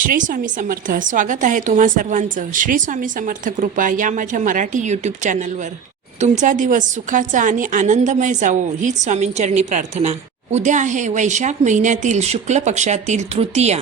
श्री स्वामी समर्थ. स्वागत आहे तुम्हा सर्वांचं श्री स्वामी समर्थ कृपा या माझ्या मराठी यूट्यूब चॅनलवर. तुमचा दिवस सुखाचा आणि आनंदमय जावो हीच स्वामींचरणी प्रार्थना. उद्या आहे वैशाख महिन्यातील शुक्ल पक्षातील तृतीया.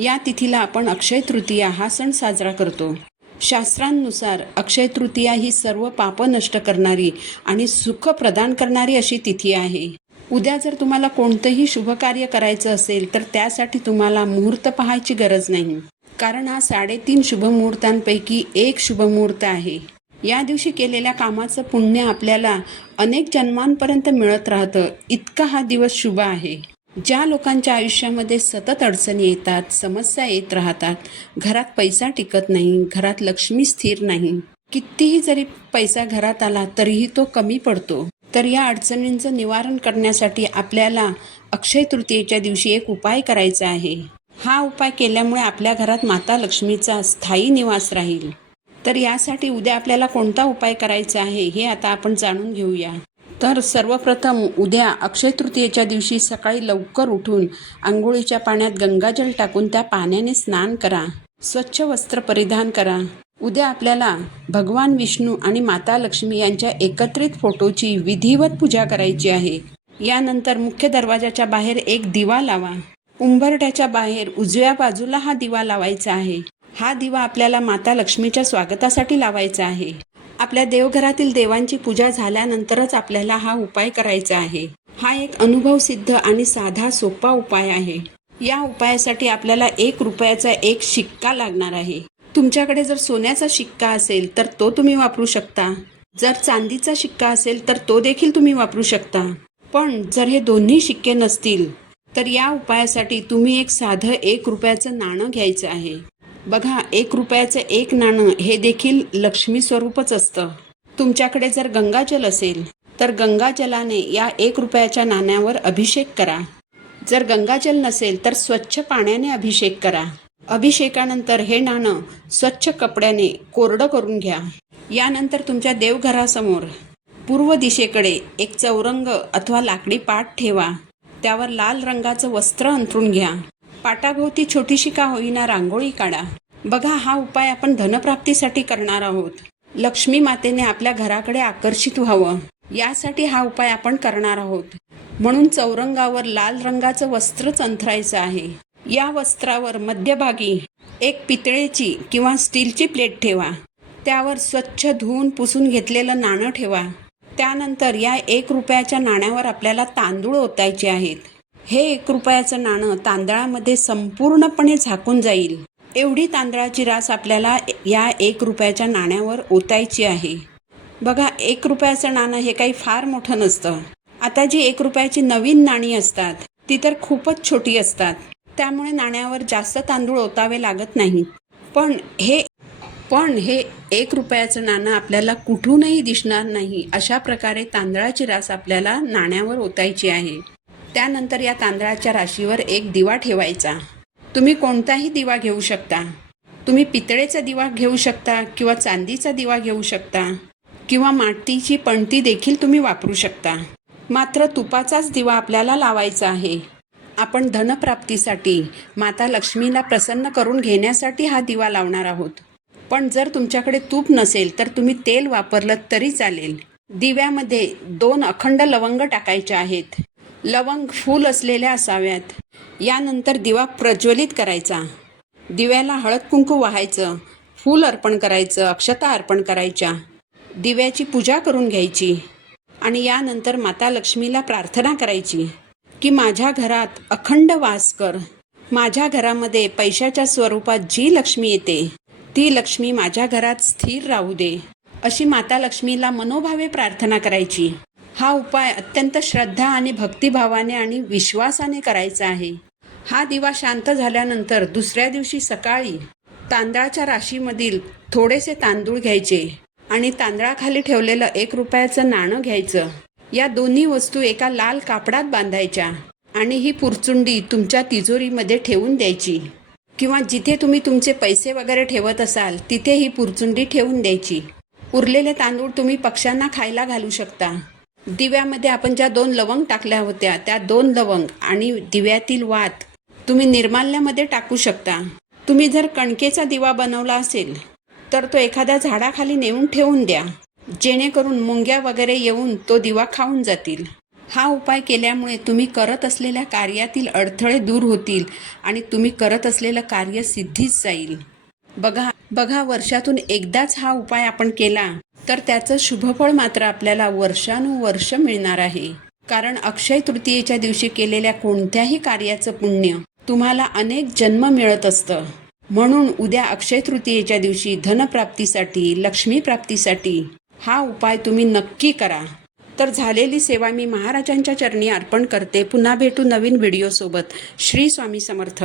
या तिथीला आपण अक्षय तृतीया हा सण साजरा करतो. शास्त्रांनुसार अक्षय तृतीया ही सर्व पाप नष्ट करणारी आणि सुख प्रदान करणारी अशी तिथी आहे. उद्या जर तुम्हाला कोणतंही शुभ कार्य करायचं असेल तर त्यासाठी तुम्हाला मुहूर्त पाहायची गरज नाही, कारण हा 3.5 शुभ मुहूर्तांपैकी एक शुभ मुहूर्त आहे. या दिवशी केलेल्या कामाचं पुण्य आपल्याला अनेक जन्मांपर्यंत मिळत राहतं, इतका हा दिवस शुभ आहे. ज्या लोकांच्या आयुष्यामध्ये सतत अडचणी येतात, समस्या येत राहतात, घरात पैसा टिकत नाही, घरात लक्ष्मी स्थिर नाही, कितीही जरी पैसा घरात आला तरीही तो कमी पडतो, तर या अडचणींचं निवारण करण्यासाठी आपल्याला अक्षय तृतीयेच्या दिवशी एक उपाय करायचा आहे. हा उपाय केल्यामुळे आपल्या घरात माता लक्ष्मीचा स्थायी निवास राहील. तर यासाठी उद्या आपल्याला कोणता उपाय करायचा आहे हे आता आपण जाणून घेऊया. तर सर्वप्रथम उद्या अक्षय तृतीयेच्या दिवशी सकाळी लवकर उठून आंघोळीच्या पाण्यात गंगाजल टाकून त्या पाण्याने स्नान करा. स्वच्छ वस्त्र परिधान करा. उद्या आपल्याला भगवान विष्णू आणि माता लक्ष्मी यांच्या एकत्रित फोटोची विधिवत पूजा करायची आहे. यानंतर मुख्य दरवाजाच्या बाहेर एक दिवा लावा. उंबरठ्याच्या बाहेर उजव्या बाजूला हा दिवा लावायचा आहे. हा दिवा आपल्याला माता लक्ष्मीच्या स्वागतासाठी लावायचा आहे. आपल्या देवघरातील देवांची पूजा झाल्यानंतरच आपल्याला हा उपाय करायचा आहे. हा एक अनुभव सिद्ध आणि साधा सोपा उपाय आहे. या उपायासाठी आपल्याला 1 रुपयाचा एक शिक्का लागणार आहे. तुमच्याकडे जर सोन्याचा शिक्का असेल तर तो तुम्ही वापरू शकता. जर चांदीचा शिक्का असेल तर तो देखील तुम्ही वापरू शकता. पण जर हे दोन्ही शिक्के नसतील तर या उपायासाठी तुम्ही एक साधं 1 रुपयाचं नाणं घ्यायचं आहे. बघा, 1 रुपयाचं एक नाणं हे देखील लक्ष्मी स्वरूपच असतं. तुमच्याकडे जर गंगाजल असेल तर गंगाजलाने या 1 रुपयाच्या नाण्यावर अभिषेक करा. जर गंगाजल नसेल तर स्वच्छ पाण्याने अभिषेक करा. अभिषेकानंतर हे नाणं स्वच्छ कपड्याने कोरडं करून घ्या. यानंतर तुमच्या देवघरासमोर पूर्व दिशेकडे एक चौरंग अथवा लाकडी पाट ठेवा. त्यावर लाल रंगाचं वस्त्र अंथरून घ्या. पाटाभोवती छोटीशी का होईना रांगोळी काढा. बघा, हा उपाय आपण धनप्राप्तीसाठी करणार आहोत. लक्ष्मी मातेने आपल्या घराकडे आकर्षित व्हावं यासाठी हा उपाय आपण करणार आहोत. म्हणून चौरंगावर लाल रंगाचं वस्त्रच अंथरायचं आहे. या वस्त्रावर मध्यभागी एक पितळेची किंवा स्टीलची प्लेट ठेवा. त्यावर स्वच्छ धुवून पुसून घेतलेलं नाणं ठेवा. त्यानंतर या 1 रुपयाच्या नाण्यावर आपल्याला तांदूळ ओतायचे आहेत. हे 1 रुपयाचं नाणं तांदळामध्ये संपूर्णपणे झाकून जाईल एवढी तांदळाची रास आपल्याला या 1 रुपयाच्या नाण्यावर ओतायची आहे. बघा, 1 रुपयाचं नाणं हे काही फार मोठं नसतं. आता जी 1 रुपयाची नवीन नाणी असतात ती तर खूपच छोटी असतात, त्यामुळे नाण्यावर जास्त तांदूळ ओतावे लागत नाही. पण हे 1 रुपयाचं नाणं आपल्याला कुठूनही दिसणार नाही अशा प्रकारे तांदळाची रास आपल्याला नाण्यावर ओतायची आहे. त्यानंतर या तांदळाच्या राशीवर एक दिवा ठेवायचा. तुम्ही कोणताही दिवा घेऊ शकता. तुम्ही पितळेचा दिवा घेऊ शकता किंवा चांदीचा दिवा घेऊ शकता किंवा मातीची पणती देखील तुम्ही वापरू शकता. मात्र तुपाचाच दिवा आपल्याला लावायचा आहे. आपण धनप्राप्तीसाठी माता लक्ष्मीला प्रसन्न करून घेण्यासाठी हा दिवा लावणार आहोत. पण जर तुमच्याकडे तूप नसेल तर तुम्ही तेल वापरलं तरी चालेल. दिव्यामध्ये 2 अखंड लवंग टाकायचे आहेत. लवंग फूल असलेल्या असाव्यात. यानंतर दिवा प्रज्वलित करायचा. दिव्याला हळद कुंकू वाहायचं, फूल अर्पण करायचं, अक्षता अर्पण करायच्या, दिव्याची पूजा करून घ्यायची आणि यानंतर माता लक्ष्मीला प्रार्थना करायची की माझ्या घरात अखंड वास कर. माझ्या घरामध्ये पैशाच्या स्वरूपात जी लक्ष्मी येते ती लक्ष्मी माझ्या घरात स्थिर राहू दे, अशी माता लक्ष्मीला मनोभावे प्रार्थना करायची. हा उपाय अत्यंत श्रद्धा आणि भक्तिभावाने आणि विश्वासाने करायचा आहे. हा दिवा शांत झाल्यानंतर दुसऱ्या दिवशी सकाळी तांदळाच्या राशीमधील थोडेसे तांदूळ घ्यायचे आणि तांदळाखाली ठेवलेलं 1 रुपयाचं नाणं घ्यायचं. या दोन्ही वस्तू एका लाल कापडात बांधायच्या आणि ही पुरचुंडी तुमच्या तिजोरीमध्ये ठेवून द्यायची किंवा जिथे तुम्ही तुमचे पैसे वगैरे ठेवत असाल तिथे ही पुरचुंडी ठेवून द्यायची. उरलेले तांदूळ तुम्ही पक्ष्यांना खायला घालू शकता. दिव्यामध्ये आपण ज्या 2 लवंग टाकल्या होत्या त्या 2 लवंग आणि दिव्यातील वात तुम्ही निर्माल्यामध्ये टाकू शकता. तुम्ही जर कणकेचा दिवा बनवला असेल तर तो एखाद्या झाडाखाली नेऊन ठेवून द्या, जेणेकरून मुंग्या वगैरे येऊन तो दिवा खाऊन जातील. हा उपाय केल्यामुळे तुम्ही करत असलेल्या कार्यातील अडथळे दूर होतील आणि तुम्ही करत असलेलं कार्य सिद्धीच जाईल. बघा वर्षातून एकदाच हा उपाय आपण केला तर त्याचं शुभफळ मात्र आपल्याला वर्षानुवर्ष मिळणार आहे. कारण अक्षय तृतीयेच्या दिवशी केलेल्या कोणत्याही कार्याचं पुण्य तुम्हाला अनेक जन्म मिळत असतं. म्हणून उद्या अक्षय तृतीयेच्या दिवशी धनप्राप्तीसाठी, लक्ष्मीप्राप्तीसाठी हा उपाय तुम्ही नक्की करा. तर झालेली सेवा मी महाराजांच्या चरणी अर्पण करते. पुन्हा भेटू नवीन व्हिडिओसोबत. श्री स्वामी समर्थ.